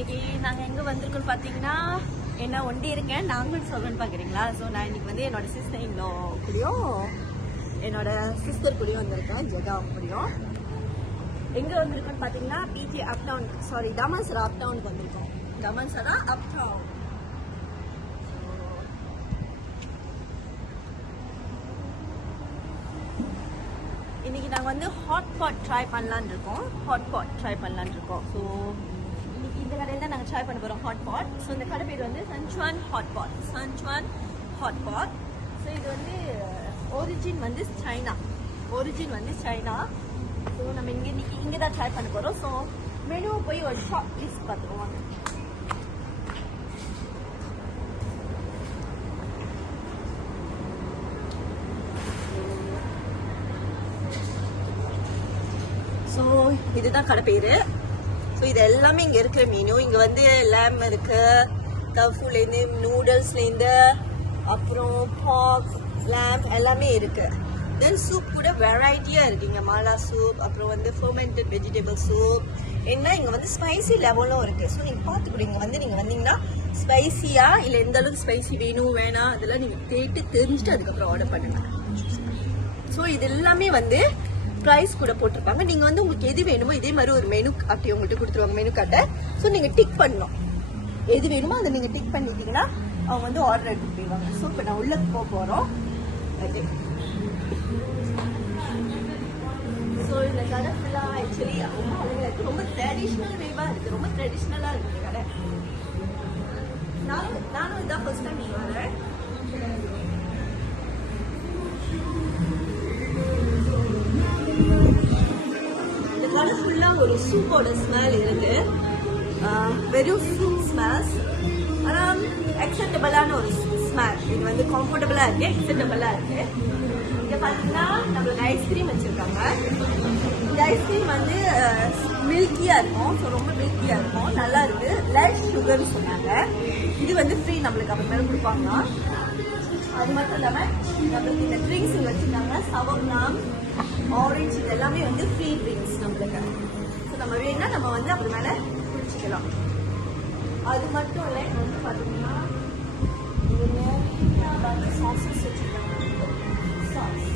இன்னைக்கு நாங்கள் எங்கே வந்திருக்கோம் பார்த்தீங்கன்னா, என்ன ஒண்டி இருக்கேன் நாங்களும் சொல்லணும்னு பார்க்குறீங்களா? ஸோ நான் இன்னைக்கு வந்து என்னோட சிஸ்டர் இவ்வளோ கூடயும் என்னோட சிஸ்டர் கூடயும் வந்திருக்கேன், ஜெகா கூடயும். எங்கே வந்திருக்கோன்னு பார்த்தீங்கன்னா, பிஜி அப் டவுன், சாரி தமான்சரா அப் டவுனுக்கு வந்திருக்கோம். தமான்சரா அப் டவுன். இன்னைக்கு நாங்கள் வந்து ஹாட் பாட் ட்ரை பண்ணலான்னு இருக்கோம். ஸோ இன்னைக்கு இந்த கடையில் தான் நாங்கள் ட்ரை பண்ண போகிறோம் ஹாட் பாட். ஸோ இந்த கடை பேர் வந்து சன்ச்சுவான் ஹாட் பாட். ஸோ இது வந்து ஒரிஜின் வந்து சைனா. ஸோ நம்ம இன்னைக்கு இங்கே தான் ட்ரை பண்ண போகிறோம். ஸோ மெனுவை போய் ஒரு ஷாப் லிஸ்ட் பார்த்துருவாங்க. ஸோ இதுதான் கடை பேர். ஸோ இது எல்லாமே இங்கே இருக்கிற மீனு. இங்கே வந்து லேம் இருக்கு, டஃபுலேருந்து நூடுல்ஸ்லேருந்து அப்புறம் பாக் லேம் எல்லாமே இருக்கு. தென் சூப் கூட வெரைட்டியாக இருக்கு. இங்கே மாலா சூப், அப்புறம் வந்து ஃபெர்மெண்டட் வெஜிடபிள் சூப், என்ன இங்கே வந்து ஸ்பைசி லெவலும் இருக்கு. ஸோ நீங்கள் பார்த்துக்கூட இங்கே வந்து நீங்கள் வந்தீங்கன்னா ஸ்பைசியா இல்லை எந்த அளவுக்கு ஸ்பைசி வேணும் வேணாம் அதெல்லாம் நீங்கள் கேட்டு தெரிஞ்சுட்டு அதுக்கப்புறம் ஆர்டர் பண்ணுங்க. ஸோ இது எல்லாமே வந்து ப்ரைஸ் கூட போட்டிருப்பாங்க. நீங்கள் வந்து உங்களுக்கு எது வேணுமோ இதே மாதிரி ஒரு மெனு அப்படி உங்கள்கிட்ட கொடுத்துருவாங்க, மெனு கார்டை. ஸோ நீங்கள் டிக் பண்ணணும், எது வேணுமோ அதை நீங்கள் டிக் பண்ணிட்டீங்கன்னா அவங்க வந்து ஆர்டர் எடுத்துட்டு போயிடுவாங்க. ஸோ இப்போ நான் உள்ள போக போகிறோம். ஸோ இந்த கடை ஃபுல்லாக ஆக்சுவலி ரொம்ப அழகாக இருக்குது, ரொம்ப ட்ரெடிஷ்னல் வேவாக இருக்குது, ரொம்ப ட்ரெடிஷ்னலாக இருக்குது இந்த கடை. நானும் இதான் ஃபர்ஸ்ட் டைம் நீங்கள் வரேன். ஒரு சூப்போட ஸ்மெல் இருக்கு, வெறும் சூப் ஸ்மெல்ஸ். ஆனால் அக்செப்டபிளான ஒரு ஸ்மெல். இது வந்து கம்ஃபர்டபுளா இருக்கு, அக்செப்டபிளா இருக்கு. இங்க பாத்தீங்கன்னா நம்மளுக்கு ஐஸ்கிரீம் வச்சிருக்காங்க. இந்த ஐஸ்கிரீம் வந்து மில்கியா இருக்கும். ஸோ ரொம்ப மில்கியா இருக்கும், நல்லா இருக்கு. லெஸ் சுகர்னு சொன்னாங்க. இது வந்து ஃப்ரீ, நம்மளுக்கு அப்புறமேல கொடுப்பாங்க. அது மட்டும் இல்லாமல் நம்மளுக்கு இந்த ட்ரிங்க்ஸ் வச்சுருக்காங்க, சவர்னாம், ஆரஞ்சு, இது எல்லாமே வந்து ஃப்ரீ ட்ரிங்க்ஸ் நம்மளுக்கு. ஸோ நம்ம வேணும்னா நம்ம வந்து அப்புறமேல குடிச்சிக்கலாம். அது மட்டும் இல்லை, வந்து பார்த்தீங்கன்னா சாஸஸ் வச்சுருக்காங்க. சாஸ்